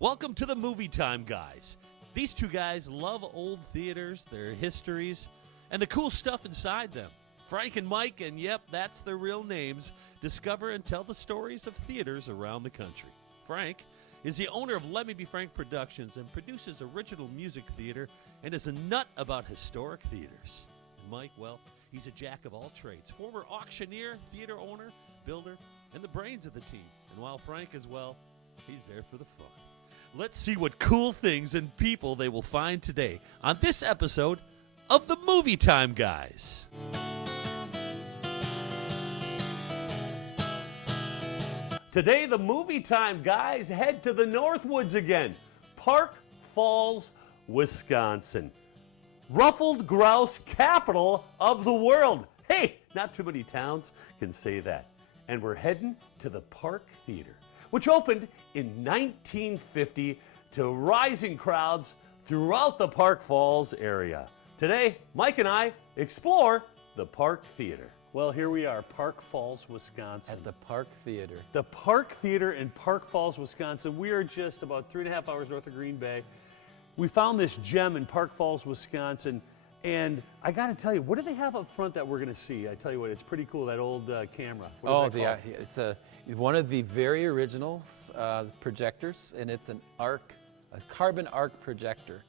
Welcome to the Movie Tyme Guys. These two guys love old theaters, their histories, and the cool stuff inside them. Frank and Mike, and yep, that's their real names, discover and tell the stories of theaters around the country. Frank is the owner of Let Me Be Frank Productions and produces original music theater and is a nut about historic theaters. And Mike, well, he's a jack of all trades, former auctioneer, theater owner, builder, and the brains of the team. And while Frank is, well, he's there for the fun. Let's see what cool things and people they will find today on this episode of the Movie Tyme Guys. Today, the Movie Tyme Guys head to the Northwoods again, Park Falls, Wisconsin. Ruffled grouse capital of the world. Hey, not too many towns can say that. And we're heading to the Park Theater, which opened in 1950 to rising crowds throughout the Park Falls area. Today, Mike and I explore the Park Theater. Well, here we are, Park Falls, Wisconsin. At the Park Theater. The Park Theater in Park Falls, Wisconsin. We are just about 3.5 hours north of Green Bay. We found this gem in Park Falls, Wisconsin, and I got to tell you, what do they have up front that we're going to see? I tell you what, it's pretty cool, that old camera. It's one of the very original projectors, and it's a carbon arc projector.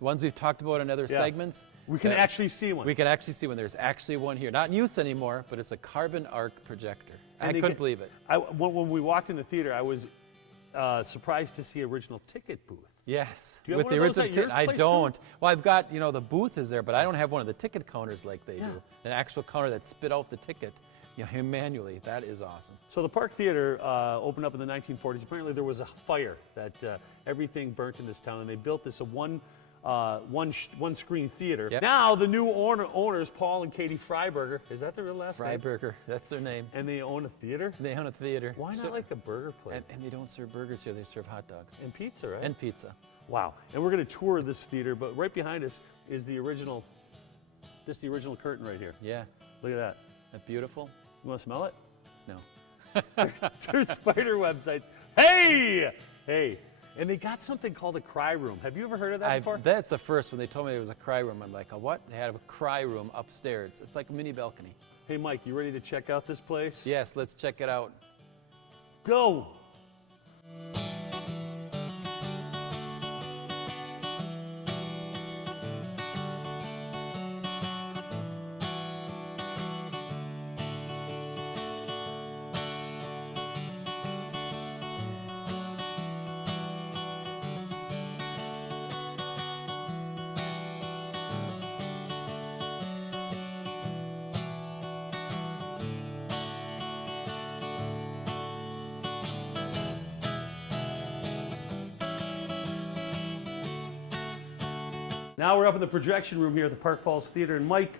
The ones we've talked about in other segments. We can actually see one. We can actually see one. There's actually one here. Not in use anymore, but it's a carbon arc projector. And I couldn't believe it. When we walked in the theater, I was surprised to see original ticket booth. Yes. Do you have one of those at your I place don't. too? Well, I've got, the booth is there, but I don't have one of the ticket counters like they do. An actual counter that spit out the ticket, manually. That is awesome. So the Park Theater opened up in the 1940s. Apparently there was a fire that everything burnt in this town, and they built this one-screen theater. Yep. Now the new owners, Paul and Katie Freiberger, is that their real last name? Freiberger, that's their name. And they own a theater? They own a theater. Why not like a burger place? And they don't serve burgers here, they serve hot dogs. And pizza, right? And pizza. Wow. And we're going to tour this theater, but right behind us is the original curtain right here. Yeah. Look at that. Isn't that beautiful? You want to smell it? No. There's spider websites. Hey! Hey. And they got something called a cry room. Have you ever heard of that before? That's the first when they told me it was a cry room. I'm like, a what? They had a cry room upstairs. It's like a mini balcony. Hey, Mike, you ready to check out this place? Yes, let's check it out. Go! Now we're up in the projection room here at the Park Falls Theater. And Mike,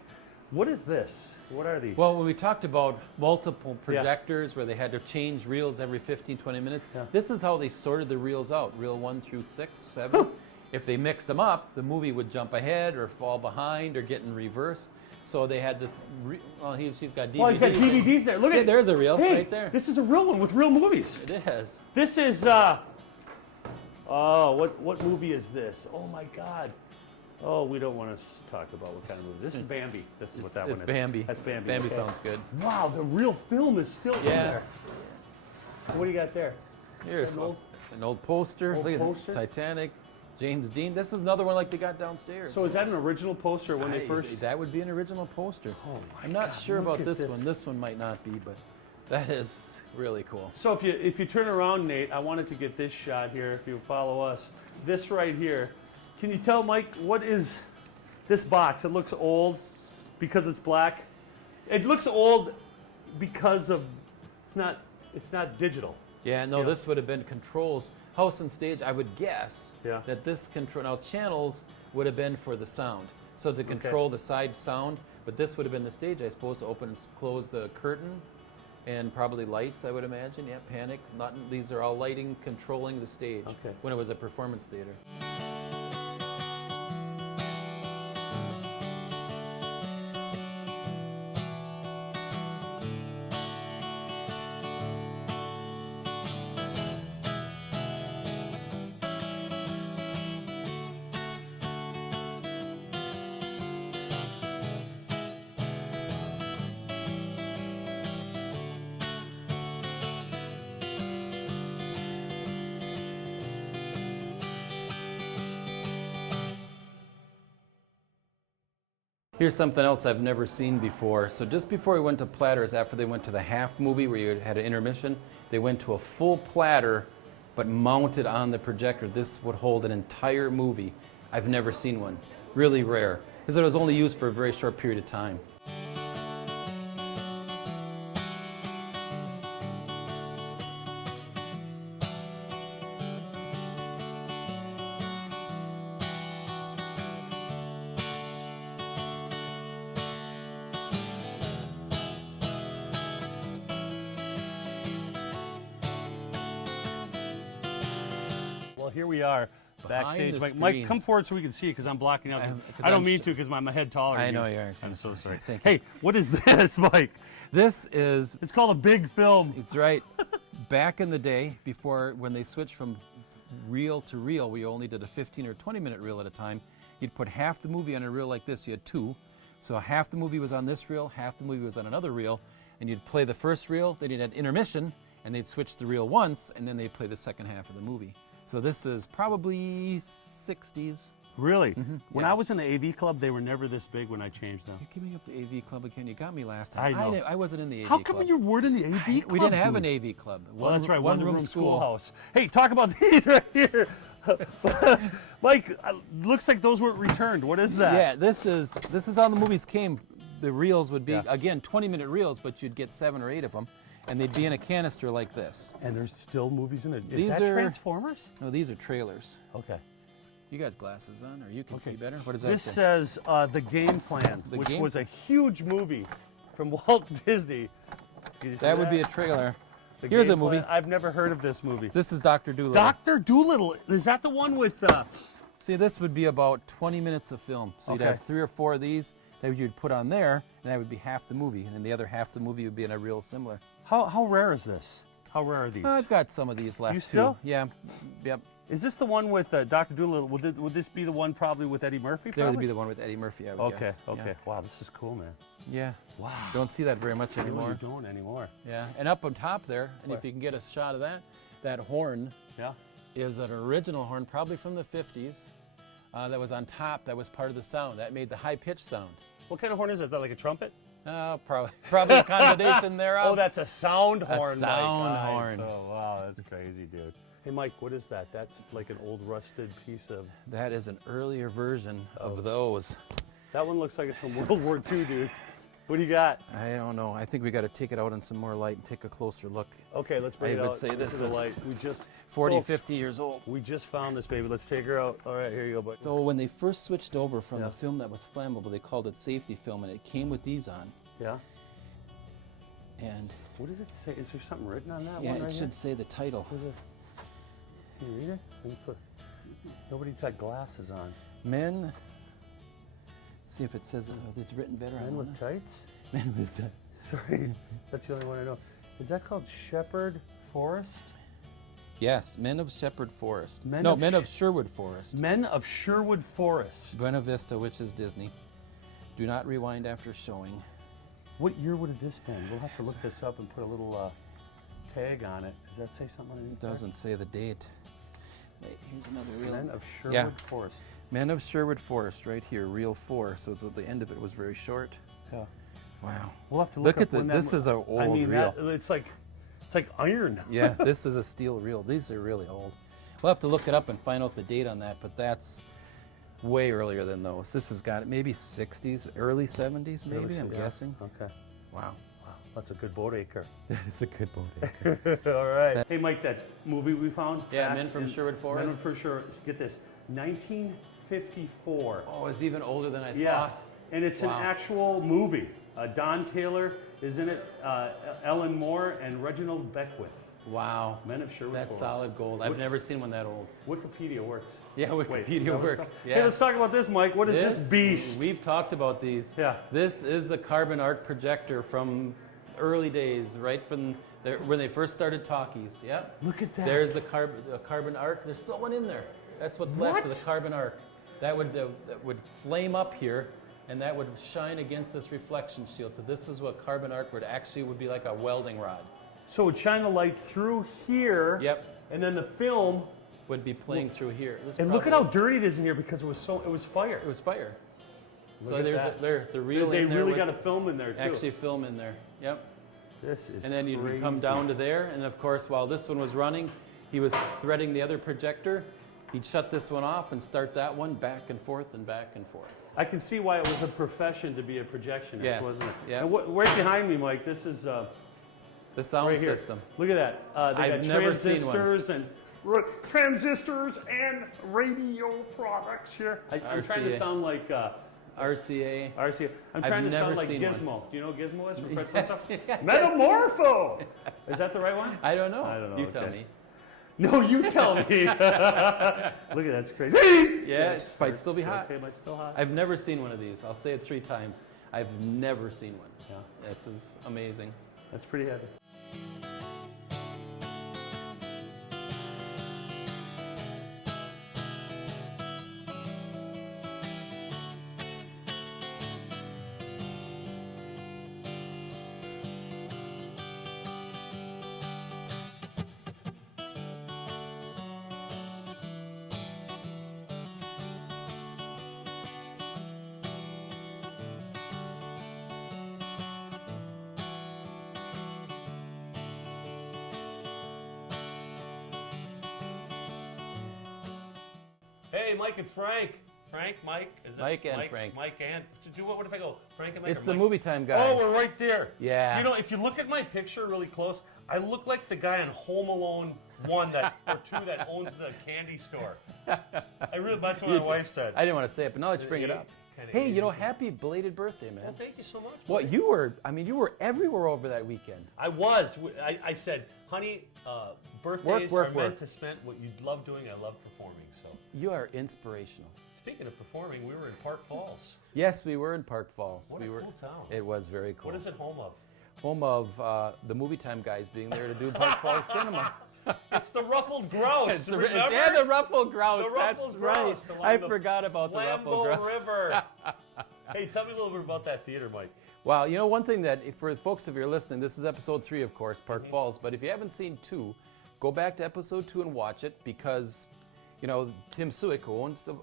what is this? What are these? Well, when we talked about multiple projectors where they had to change reels every 15, 20 minutes, this is how they sorted the reels out, reel 1 through 6, 7. If they mixed them up, the movie would jump ahead or fall behind or get in reverse. So they had the, she's got DVDs. Oh, he's got DVDs there. Look at there's a reel right there. This is a real one with real movies. It is. This is, what movie is this? Oh my God. Oh, we don't want to talk about what kind of movie. This is Bambi. This is what that one is. It's Bambi. That's Bambi. Bambi sounds good. Wow, the real film is still in there. What do you got there? Here's an old poster. Old Look at poster? Titanic, James Dean. This is another one like they got downstairs. So is that an original poster when they first? That would be an original poster. Oh my I'm not God, sure look about at this this. one. This one might not be, but that is really cool. So if you turn around, Nate, I wanted to get this shot here. If you follow us, this right here. Can you tell, Mike, what is this box? It looks old because it's black. It looks old because of it's not digital. Yeah, no, this would have been controls. House and stage, I would guess that this control, now channels would have been for the sound. So to control the side sound, but this would have been the stage, I suppose, to open and close the curtain and probably lights, I would imagine. Yeah, panic. These are all lighting controlling the stage when it was a performance theater. Here's something else I've never seen before. So just before we went to platters, after they went to the half movie where you had an intermission, they went to a full platter, but mounted on the projector. This would hold an entire movie. I've never seen one. Really rare, because it was only used for a very short period of time. Well, here we are backstage. Mike, come forward so we can see you because I'm blocking out. I don't mean to because I'm a head taller. I know you are. I'm so sorry. Thank you. Hey, what is this, Mike? This is... It's called a big film. It's right. Back in the day, before when they switched from reel to reel, we only did a 15 or 20-minute reel at a time. You'd put half the movie on a reel like this. You had two. So half the movie was on this reel, half the movie was on another reel, and you'd play the first reel, then you'd have intermission, and they'd switch the reel once, and then they'd play the second half of the movie. So this is probably 60s. Really? When Yeah. I was in the AV club, they were never this big when I changed them. You're giving up the AV club again. You got me last time. I know. I wasn't in the AV How club. come you weren't in the AV club? We didn't have dude? an AV club. Well, that's right. One One room schoolhouse. Hey, talk about these right here. Mike, looks like those weren't returned. What is that? Yeah, this is how the movies came. The reels would be, Yeah. again, 20-minute reels, but you'd get 7 or 8 of them, and they'd be in a canister like this. And there's still movies in it. Is These that are- Transformers? No, these are trailers. Okay. You got glasses on, or you can Okay. see better? What does that This say? says The Game Plan, The which Game was a huge movie from Walt Disney. Did you see That would be a trailer. The Here's a Game movie. Plan? I've never heard of this movie. This is Dr. Dolittle. Dr. Dolittle. Is that the one with... See, this would be about 20 minutes of film. So you'd Okay. have 3 or 4 of these that you'd put on there, and that would be half the movie. And then the other half the movie would be in a reel similar. How rare is this? How rare are these? I've got some of these left, You too. still? Yeah. Yep. Is this the one with Dr. Dolittle? Would this be the one probably with Eddie Murphy? That would Probably? be the one with Eddie Murphy, I would Okay, guess. okay. Wow, this is cool, man. Yeah. Wow. Don't see that very much No, you anymore. don't anymore. Yeah. And up on top there, and Where? if you can get a shot of that, that horn Yeah. is an original horn, probably from the 50s, that was on top. That was part of the sound. That made the high-pitched sound. What kind of horn is it? Is that like a trumpet? Probably a combination thereof. Oh, that's a sound horn. Mike. sound Nice. horn. Oh, wow, that's crazy, dude. Hey, Mike, what is that? That's like an old rusted piece of... That is an earlier version of those. That one looks like it's from World War II, dude. What do you got? I don't know. I think we got to take it out in some more light and take a closer look. Okay, let's bring I it would out say into this the is light. We just 40, folks, 50 years old. We just found this baby. Let's take her out. All right, here you go, bud. So when they first switched over from Yeah. a film that was flammable, they called it safety film, and it came with these on. Yeah. And What does it say? Is there something written on that yeah, one it right should say the title. here? What is it? Can you read it? Let me put, nobody's got glasses on. Men. Let's see if it says it's written better. I Men don't with know. tights? Men with tights. Sorry, that's the only one I know. Is that called Shepherd Forest? Yes, Men of Shepherd Forest. Men no, of Men of Sherwood Forest. Men of Sherwood Forest. Buena Vista, which is Disney. Do not rewind after showing. What year would have this been? We'll have to look this up and put a little tag on it. Does that say something on It doesn't say the date. Hey, here's another reel. Men of Sherwood Yeah. Forest. Men of Sherwood Forest, right here, reel 4. So it's at the end of it was very short. Yeah. Wow. We'll have to Look look at up when that this mo- is an old I mean, reel. it's like iron. Yeah, this is a steel reel. These are really old. We'll have to look it up and find out the date on that, but that's way earlier than those. This has got maybe 60s, early 70s, maybe, I'm guessing. Okay. Wow. Wow, that's a good boat acre. It's a good boat. All right. Hey, Mike, that movie we found? Yeah, back Men from in- Sherwood Forest. Men from Sherwood. Get this, 1954. Oh, it's even older than I Yeah, thought. and it's Wow. an actual movie. Don Taylor is in it, Ellen Moore, and Reginald Beckwith. Wow. Men of Sherwood That's Forest. solid gold. I've Wik- never seen one that old. Wikipedia works. Yeah, Wait, Wikipedia is that what it's works. called? Yeah. Hey, let's talk about this, Mike. What is this beast? We've talked about these. Yeah. This is the carbon arc projector from early days, right from when they first started talkies. Yeah. Look at that. There's the carbon arc. There's still one in there. That's what's left of What? the carbon arc. That would flame up here, and that would shine against this reflection shield. So this is what carbon arc would be like a welding rod. So it would shine the light through here. Yep. And then the film. Would be playing through here. This And look at how probably- dirty it is in here because it was fire. it was fire. So there's a reel They in there. really got a film in there too. Actually, film in there. Yep. This is And then you'd crazy. come down to there, and of course, while this one was running, he was threading the other projector. He'd shut this one off and start that one back and forth and back and forth. I can see why it was a profession to be a projectionist, Yes, wasn't it? yeah. And right behind me, Mike, this is The sound right here. system. Look at that. They I've got never seen one. transistors and radio products here. I'm trying to RCA. sound like RCA. RCA. I'm I've trying to never sound like seen Gizmo. one. Do you know what Gizmo is from Fred Yes, Flintstone? yes. Metamorpho. Is that the right one? I don't know. I don't know, You okay. tell me. No, you tell me. Look at that, it's crazy. Yeah, it might still be hot. Okay, it might still hot. I've never seen one of these. I'll say it 3 times. I've never seen one. Yeah. This is amazing. That's pretty heavy. Hey, Mike and Frank. Frank, Mike. Is it Mike and Frank. Mike and. What if I go Frank and Mike? It's or the Mike? Movie Time Guys. Oh, we're right there. Yeah. You know, if you look at my picture really close, I look like the guy in Home Alone 1 or 2 that owns the candy store. I really, that's what my wife said. I didn't want to say it, but now let's bring it up. Kinda Hey, you know, 80s. happy belated birthday, man. Well, thank you so much. Well, you were everywhere over that weekend. I was. I said, honey, birthdays Work, are work. meant to spend what you love doing. I love performing. So, You are inspirational. speaking of performing, we were in Park Falls. Yes, we were in Park Falls. What we a were. cool town. It was very cool. What is it home of? Home of the Movie Time Guys being there to do Park Falls Cinema. It's the Ruffled Grouse. Remember? Yeah, the Ruffled Grouse. The Ruffled That's Grouse right. along I the forgot about the Ruffled Flambeau Grouse. River. Hey, tell me a little bit about that theater, Mike. Well, you know, one thing that, for folks, if you're listening, this is episode 3, of course, Park Falls. But if you haven't seen 2, go back to episode 2 and watch it because, you know, Tim Suick, who owns the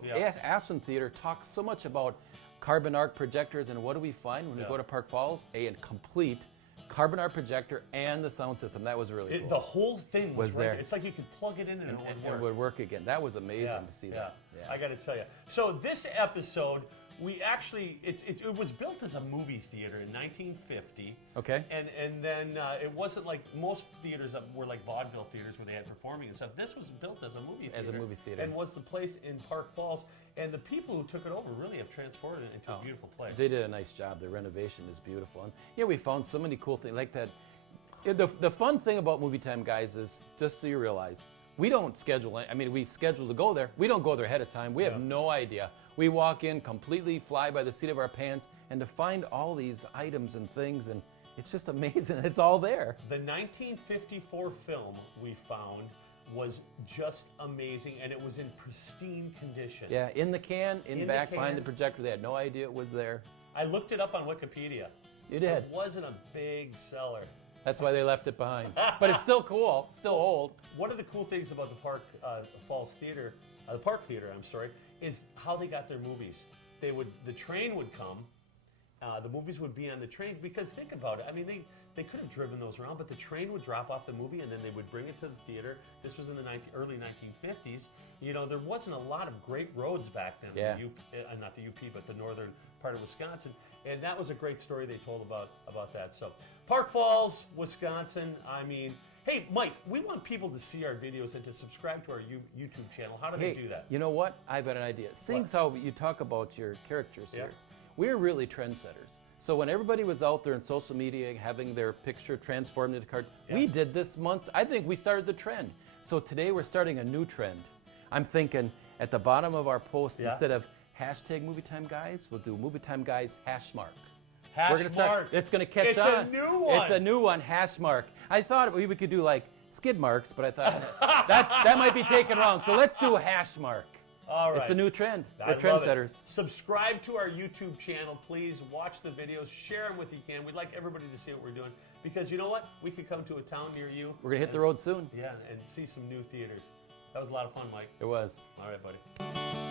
Ashland Theater, talks so much about carbon arc projectors. And what do we find when we go to Park Falls? A complete carbon arc projector and the sound system. That was really cool. The whole thing was right there. It's like you could plug it in and it would It work. would work again. That was amazing to see that. Yeah. I got to tell you. So this episode, we actually, it was built as a movie theater in 1950. Okay. And then it wasn't like most theaters that were like vaudeville theaters where they had performing and stuff. This was built as a movie theater. As a movie theater. And was the place in Park Falls. And the people who took it over really have transformed it into a beautiful place. They did a nice job. The renovation is beautiful. And yeah, we found so many cool things like that. The fun thing about Movie Time Guys is, just so you realize, we don't schedule it. I mean, we schedule to go there. We don't go there ahead of time. We have no idea. We walk in completely fly by the seat of our pants, and to find all these items and things, and it's just amazing. It's all there. The 1954 film we found was just amazing, and it was in pristine condition. Yeah, in the can, In back the behind the can. projector. They had no idea it was there. I looked it up on Wikipedia. You did. It wasn't a big seller. That's why they left it behind. But it's still cool. Still old. One of the cool things about the Park Falls Theater, the Park Theater, I'm sorry, is how they got their movies. The train would come, the movies would be on the train, because think about it. I mean, they could have driven those around, but the train would drop off the movie and then they would bring it to the theater. This was in the early 1950s. You know, there wasn't a lot of great roads back then. Yeah. Not the UP, but the northern part of Wisconsin. And that was a great story they told about that. So, Park Falls, Wisconsin. I mean, hey, Mike, we want people to see our videos and to subscribe to our YouTube channel. How do they do that? You know what? I've got an idea. Seeing how you talk about your characters here, we're really trendsetters. So when everybody was out there in social media having their picture transformed into card, we did this month. I think we started the trend. So today we're starting a new trend. I'm thinking at the bottom of our post, instead of hashtag Movie Time Guys, we'll do Movie Time Guys #. We're gonna start. It's going to catch on. It's a new one. It's a new one, #. I thought we could do like skid marks, but I thought that might be taken wrong. So let's do #. All right. It's a new trend. I We're love it. trendsetters. Subscribe to our YouTube channel, please. Watch the videos. Share them with you can. We'd like everybody to see what we're doing. Because you know what? We could come to a town near you. We're going to hit the road soon. Yeah, and see some new theaters. That was a lot of fun, Mike. It was. All right, buddy.